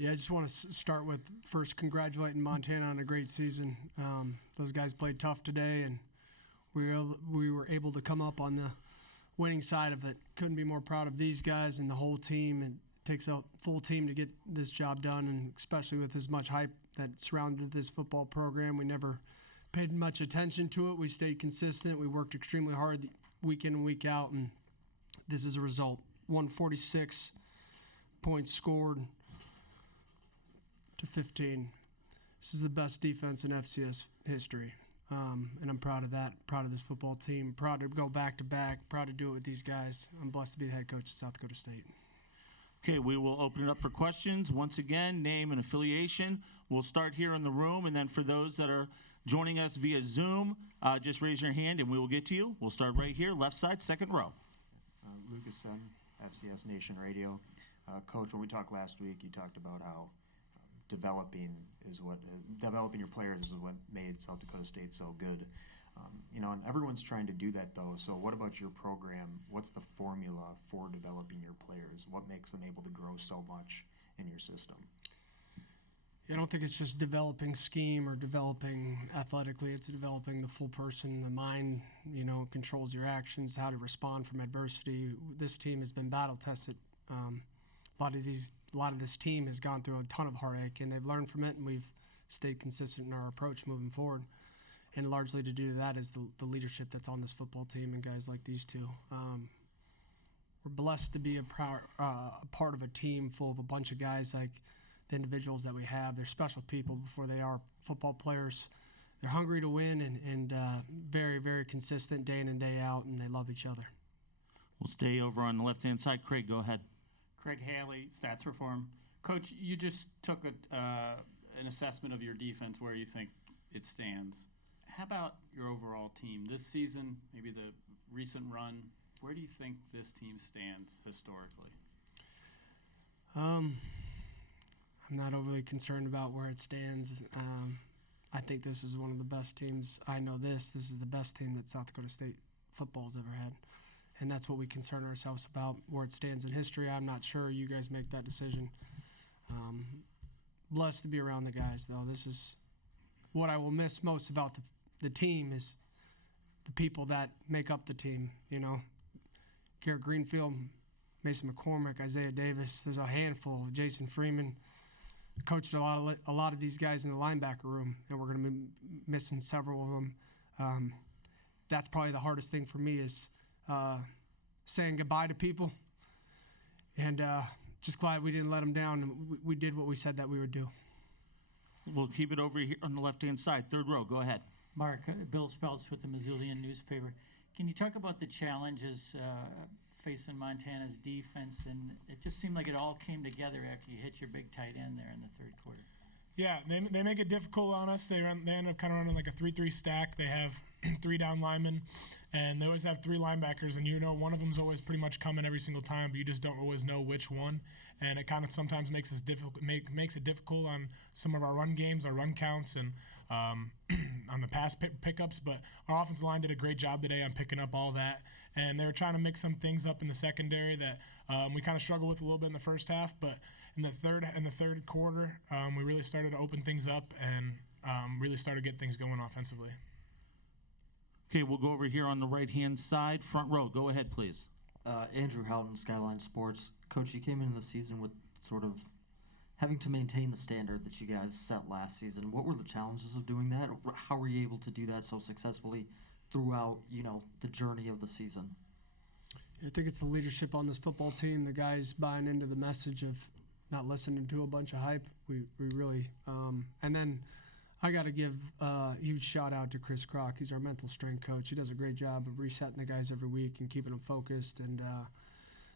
Yeah, I just want to start with first congratulating Montana on a great season. Those guys played tough today, and we were able to come up on the winning side of it. Couldn't be more proud of these guys and the whole team. It takes a full team to get this job done, and especially with as much hype that surrounded this football program. We never paid much attention to it. We stayed consistent. We worked extremely hard week in and week out, and this is a result. 146 points scored to 15. This is the best defense in FCS history, and I'm proud of that, proud of this football team, proud to go back-to-back, proud to do it with these guys. I'm blessed to be the head coach of South Dakota State. Okay, we will open it up for questions. Once again, name and affiliation. We'll start here in the room, and then for those that are joining us via Zoom, just raise your hand and we will get to you. We'll start right here, left side, second row. Lucas Sun, FCS Nation Radio. Coach, when we talked last week, you talked about how developing your players is what made South Dakota State so good. And everyone's trying to do that, though. So what about your program? What's the formula for developing your players? What makes them able to grow so much in your system? I don't think it's just developing scheme or developing athletically. It's developing the full person, the mind, controls your actions, how to respond from adversity. This team has been battle tested. A lot of this team has gone through a ton of heartache, and they've learned from it, and we've stayed consistent in our approach moving forward. And largely to do that is the leadership that's on this football team and guys like these two. We're blessed to be a part of a team full of a bunch of guys like the individuals that we have. They're special people before they are football players. They're hungry to win and very, very consistent day in and day out, and they love each other. We'll stay over on the left-hand side. Craig, go ahead. Craig Haley, Stats Reform. Coach, you just took an assessment of your defense, where you think it stands. How about your overall team this season, maybe the recent run? Where do you think this team stands historically? I'm not overly concerned about where it stands. I think this is one of the best teams. I know this is the best team that South Dakota State football's ever had. And that's what we concern ourselves about, where it stands in history. I'm not sure. You guys make that decision. Blessed to be around the guys, though. This is what I will miss most about the team is the people that make up the team. Garrett Greenfield, Mason McCormick, Isaiah Davis. There's a handful. Jason Freeman. Coached a lot of these guys in the linebacker room, and we're going to be missing several of them. That's probably the hardest thing for me is saying goodbye to people, and just glad we didn't let them down, and we did what we said that we would do. We'll keep it over here on the left-hand side, third row. Go ahead. Mark, Bill Speltz with the Missoulian newspaper. Can you talk about the challenges facing Montana's defense? And it just seemed like it all came together after you hit your big tight end there in the third quarter. Yeah, they make it difficult on us. They end up kind of running like a 3-3 stack. They have 3 down linemen, and they always have 3 linebackers. And one of them's always pretty much coming every single time, but you just don't always know which one. And it kind of sometimes makes it difficult on some of our run games, our run counts, and on the pass pickups. But our offensive line did a great job today on picking up all that. And they were trying to mix some things up in the secondary that we kind of struggled with a little bit in the first half, but in the third quarter, we really started to open things up and really started to get things going offensively. Okay, we'll go over here on the right-hand side, front row. Go ahead, please. Andrew Houghton, Skyline Sports. Coach, you came into the season with sort of having to maintain the standard that you guys set last season. What were the challenges of doing that? How were you able to do that so successfully throughout, the journey of the season? I think it's the leadership on this football team, the guys buying into the message of not listening to a bunch of hype. We really and then I got to give a huge shout out to Chris Kroc. He's our mental strength coach. He does a great job of resetting the guys every week and keeping them focused. And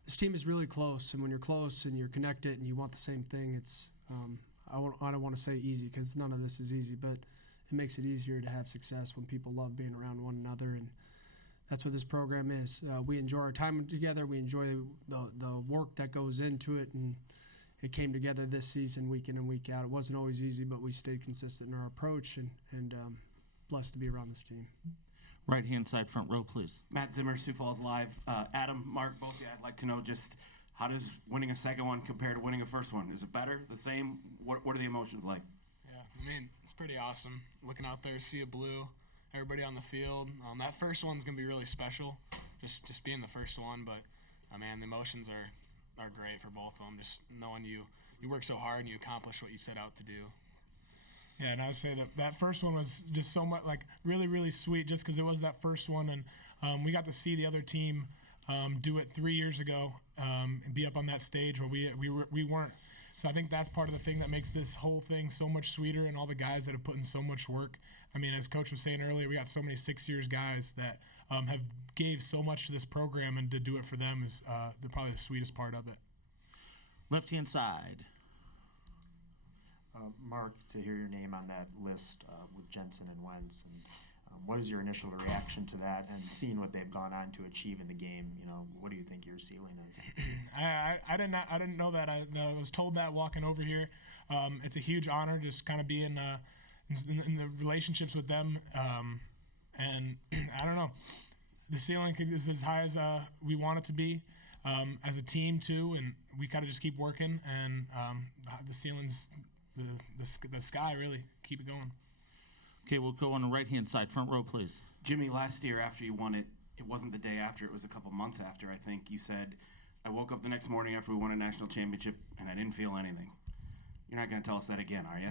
this team is really close. And when you're close and you're connected and you want the same thing, it's I don't want to say easy because none of this is easy, but it makes it easier to have success when people love being around one another. And that's what this program is. We enjoy our time together. We enjoy the work that goes into it, and it came together this season, week in and week out. It wasn't always easy, but we stayed consistent in our approach, and blessed to be around this team. Right-hand side, front row, please. Matt Zimmer, Sioux Falls Live. Adam, Mark, both of you, I'd like to know just How does winning a second one compare to winning a first one? Is it better, the same? What are the emotions like? Yeah, I mean, it's pretty awesome. Looking out there, sea of blue, everybody on the field. That first one's going to be really special, just being the first one. But, man, the emotions are great for both of them, just knowing you work so hard and you accomplish what you set out to do. Yeah, and I would say that first one was just so much, like, really, really sweet just because it was that first one. And we got to see the other team do it 3 years ago and be up on that stage where we weren't. So I think that's part of the thing that makes this whole thing so much sweeter, and all the guys that have put in so much work. I mean, as Coach was saying earlier, we got so many 6 years guys that have gave so much to this program, and to do it for them is probably the sweetest part of it. Left-hand side. Mark, to hear your name on that list with Jensen and Wentz, and what is your initial reaction to that, and seeing what they've gone on to achieve in the game? What do you think your ceiling is? I didn't know that. I was told that walking over here. It's a huge honor, just kind of being in the relationships with them, and I don't know. The ceiling is as high as we want it to be, as a team too, and we gotta just keep working, and the ceiling's the sky, really. Keep it going. Okay, we'll go on the right-hand side. Front row, please. Jimmy, last year after you won it, it wasn't the day after, it was a couple months after, I think. You said, I woke up the next morning after we won a national championship, and I didn't feel anything. You're not going to tell us that again, are you?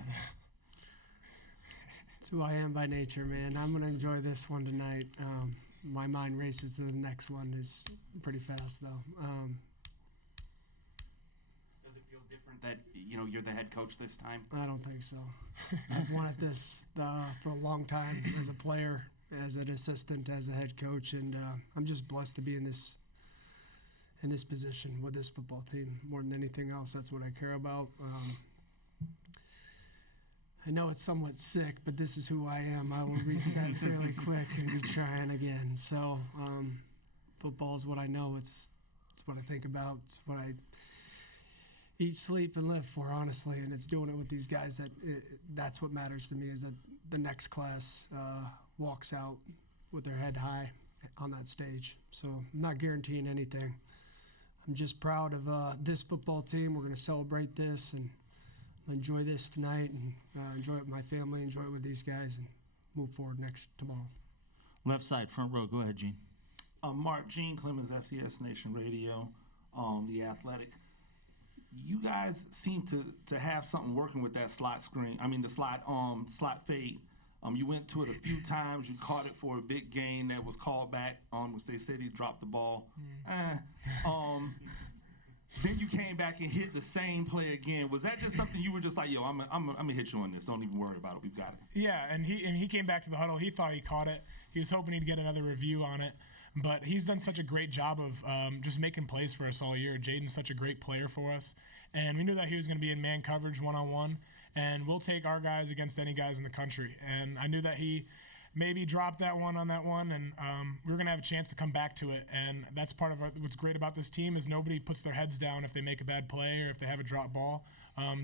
It's who I am by nature, man. I'm going to enjoy this one tonight. My mind races to the next one is pretty fast, though. Does it feel different that you're the head coach this time? I don't think so. I've wanted this for a long time, as a player, as an assistant, as a head coach, and I'm just blessed to be in this position with this football team. More than anything else, that's what I care about. I know it's somewhat sick, but this is who I am. I will reset really quick and be trying again. So football is what I know. It's what I think about. It's what I eat, sleep, and live for, honestly. And it's doing it with these guys that's what matters to me, is that the next class walks out with their head high on that stage. So I'm not guaranteeing anything. I'm just proud of this football team. We're going to celebrate this and enjoy this tonight, and enjoy it with my family, enjoy it with these guys, and move forward tomorrow. Left side, front row. Go ahead, Gene. Mark, Gene Clemens, FCS Nation Radio, The Athletic. You guys seem to have something working with that slot screen. I mean, the slot fade. You went to it a few times. You caught it for a big gain that was called back, which they said he dropped the ball. Then you came back and hit the same play again. Was that just something you were just like, yo, I'm gonna hit you on this. Don't even worry about it. We've got it. Yeah, and he came back to the huddle. He thought he caught it. He was hoping he'd get another review on it. But he's done such a great job of just making plays for us all year. Jaden's such a great player for us. And we knew that he was going to be in man coverage one-on-one. And we'll take our guys against any guys in the country. And I knew that he maybe dropped that one on that one, and we were going to have a chance to come back to it. And that's part of what's great about this team, is nobody puts their heads down if they make a bad play or if they have a drop ball.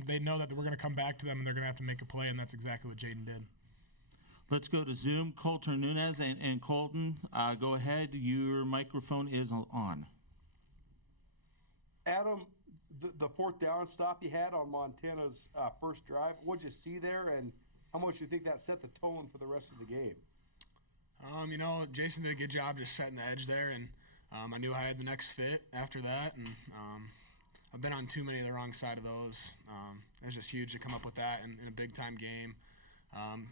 They know that we're going to come back to them, and they're going to have to make a play, and that's exactly what Jaden did. Let's go to Zoom. Colton Nunez and Colton, go ahead. Your microphone is on. Adam, the fourth down stop you had on Montana's first drive, what'd you see there, and how much do you think that set the tone for the rest of the game? Jason did a good job just setting the edge there, and I knew I had the next fit after that, and I've been on too many of the wrong side of those. It was just huge to come up with that in a big-time game.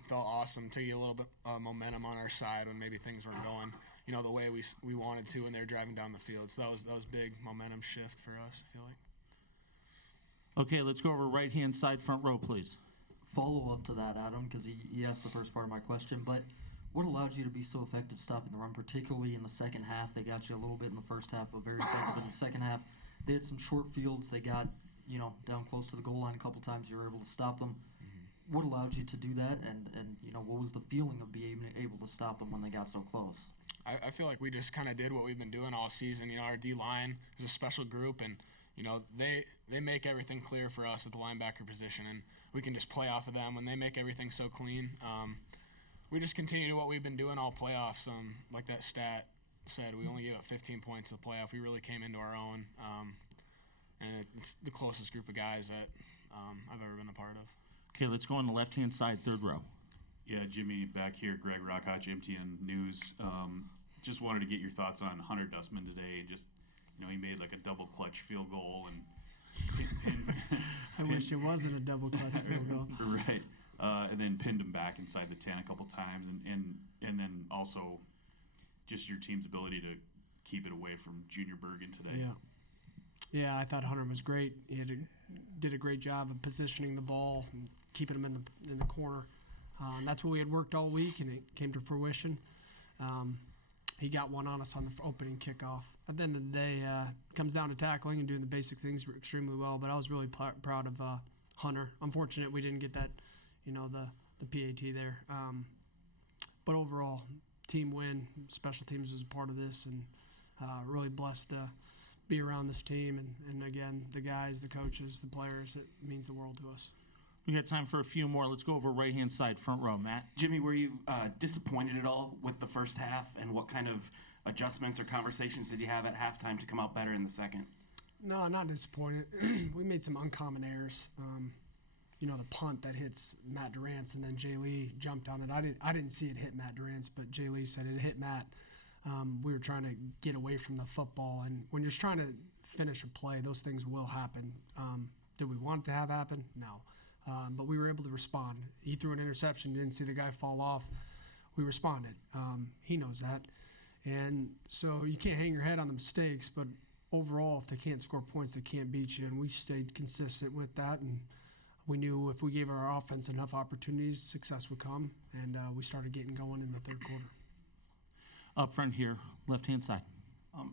Felt awesome to get a little bit momentum on our side when maybe things weren't going, the way we wanted to when they were driving down the field. So that was big momentum shift for us, I feel like. Okay, let's go over right-hand side, front row, please. Follow up to that, Adam, because he asked the first part of my question, but what allowed you to be so effective stopping the run, particularly in the second half? They got you a little bit in the first half, but very effective in the second half. They had some short fields. They got, down close to the goal line a couple times. You were able to stop them. What allowed you to do that, and what was the feeling of being able to stop them when they got so close? I feel like we just kind of did what we've been doing all season. Our D-line is a special group, and they make everything clear for us at the linebacker position, and we can just play off of them when they make everything so clean. We just continue what we've been doing all playoffs. Like that stat said, we only gave up 15 points in the playoff. We really came into our own. and it's the closest group of guys that I've ever been a part of. Okay, let's go on the left-hand side, third row. Yeah, Jimmy back here, Greg Rockhodge, MTN News. Just wanted to get your thoughts on Hunter Dustman today. Just, he made like a double clutch field goal and I wish it wasn't a double clutch field goal. Right. And then pinned him back inside the 10 a couple times, and then also just your team's ability to keep it away from Junior Bergen today. Yeah, I thought Hunter was great. He did a great job of positioning the ball and keeping him in the corner. And that's what we had worked all week, and it came to fruition. He got one on us on the opening kickoff. At the end of the day, it comes down to tackling and doing the basic things extremely well. But I was really proud of Hunter. Unfortunate we didn't get that, the PAT there. But overall, team win. Special teams was a part of this, and really blessed to be around this team. And again, the guys, the coaches, the players, it means the world to us. We got time for a few more. Let's go over right-hand side, front row. Matt? Jimmy, were you disappointed at all with the first half, and what kind of adjustments or conversations did you have at halftime to come out better in the second? No, not disappointed. We made some uncommon errors. The punt that hits Matt Durant's, and then Jay Lee jumped on it. I didn't see it hit Matt Durant's, but Jay Lee said it hit Matt. We were trying to get away from the football, and when you're trying to finish a play, those things will happen. Did we want it to have happen? No. But we were able to respond. He threw an interception, didn't see the guy fall off. We responded. He knows that. And so you can't hang your head on the mistakes, but overall, if they can't score points, they can't beat you. And we stayed consistent with that, and we knew if we gave our offense enough opportunities, success would come, and we started getting going in the third quarter. Up front here, left-hand side.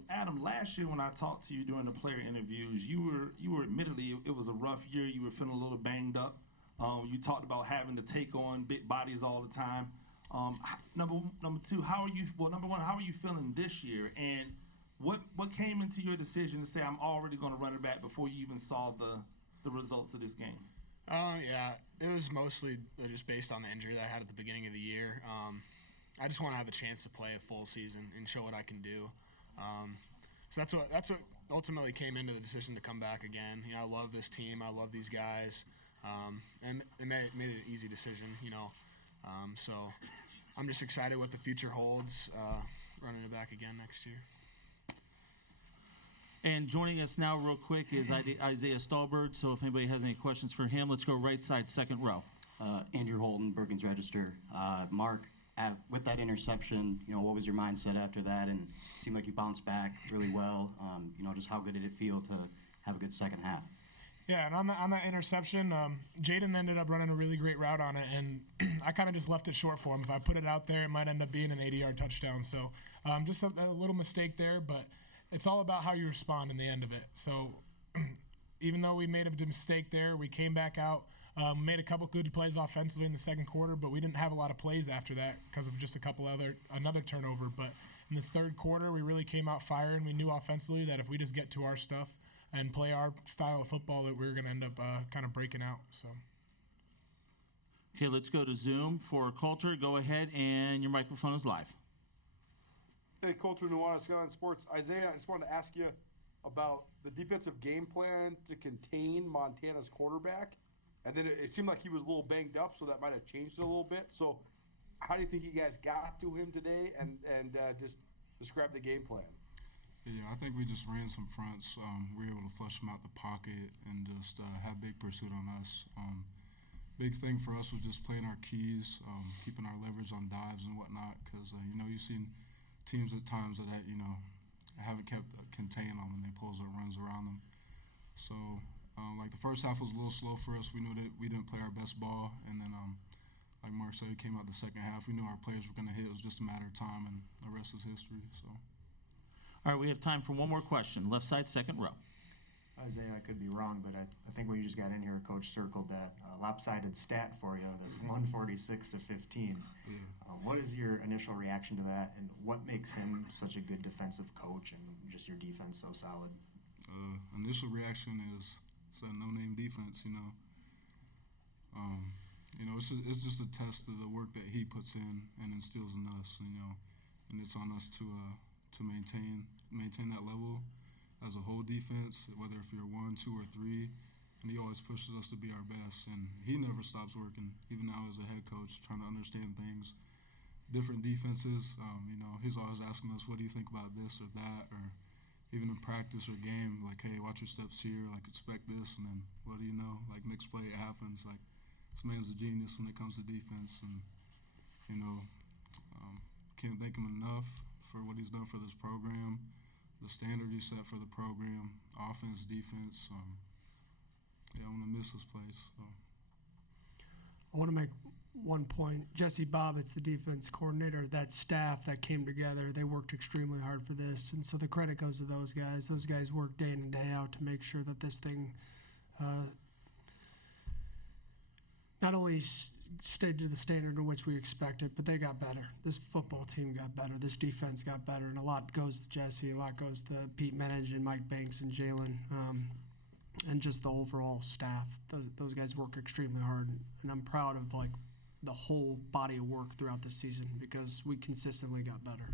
Adam, last year when I talked to you during the player interviews, you were admittedly, it was a rough year. You were feeling a little banged up. You talked about having to take on big bodies all the time. Number two, number one, how are you feeling this year? And what came into your decision to say I'm already going to run it back before you even saw the results of this game? Yeah, it was mostly just based on the injury that I had at the beginning of the year. I just want to have a chance to play a full season and show what I can do. So that's what ultimately came into the decision to come back again. I love this team. I love these guys. And it made it an easy decision, So I'm just excited what the future holds, running it back again next year. And joining us now real quick is Isaiah Stalbird. So if anybody has any questions for him, let's go right side, second row. Andrew Holden, Bergen's Register. Mark, with that interception, what was your mindset after that? And it seemed like you bounced back really well. Just how good did it feel to have a good second half? Yeah, and on that interception, Jaden ended up running a really great route on it, and I kind of just left it short for him. If I put it out there, it might end up being an 80-yard touchdown. So just a little mistake there, but it's all about how you respond in the end of it. So even though we made a mistake there, we came back out, made a couple good plays offensively in the second quarter, but we didn't have a lot of plays after that because of just another turnover. But in this third quarter, we really came out firing. We knew offensively that if we just get to our stuff and play our style of football, that we were going to end up kind of breaking out. So. Okay, let's go to Zoom for Coulter. Go ahead, and your microphone is live. Hey, Coulter, Nuanez Skyline Sports. Isaiah, I just wanted to ask you about the defensive game plan to contain Montana's quarterback. And then it seemed like he was a little banged up, so that might have changed it a little bit. So how do you think you guys got to him today, and just describe the game plan? Yeah, I think we just ran some fronts. We were able to flush them out the pocket and just have big pursuit on us. Big thing for us was just playing our keys, keeping our leverage on dives and whatnot, because, you've seen teams at times that, haven't kept contained them, and they pull their runs around them. So, the first half was a little slow for us. We knew that we didn't play our best ball, and then, like Mark said, we came out the second half. We knew our players were going to hit. It was just a matter of time, and the rest is history, so. All right, we have time for one more question. Left side, second row. Isaiah, I could be wrong, but I think when you just got in here, Coach circled that lopsided stat for you. That's 146 to 15. Yeah. What is your initial reaction to that, and what makes him such a good defensive coach and just your defense so solid? Initial reaction is it's a no-name defense, It's just a test of the work that he puts in and instills in us, and it's on us to maintain that level as a whole defense, whether if you're 1, 2, or 3. And he always pushes us to be our best. And he never stops working, even now as a head coach, trying to understand things, different defenses. You know, he's always asking us, what do you think about this or that? Or even in practice or game, like, hey, watch your steps here, like, expect this. And then, what do you know? Like, next play, it happens. Like, this man's a genius when it comes to defense. And, you know, can't thank him enough for what he's done for this program, the standard he set for the program, offense, defense. Yeah, I want to miss this place. So. I want to make one point. Jesse Bobbitt's the defense coordinator. That staff that came together, they worked extremely hard for this, and so the credit goes to those guys. Those guys work day in and day out to make sure that this thing not only stayed to the standard in which we expected, but they got better. This football team got better. This defense got better, and a lot goes to Jesse, a lot goes to Pete Menage and Mike Banks and Jalen, and just the overall staff. Those guys work extremely hard, and I'm proud of like the whole body of work throughout the season because we consistently got better.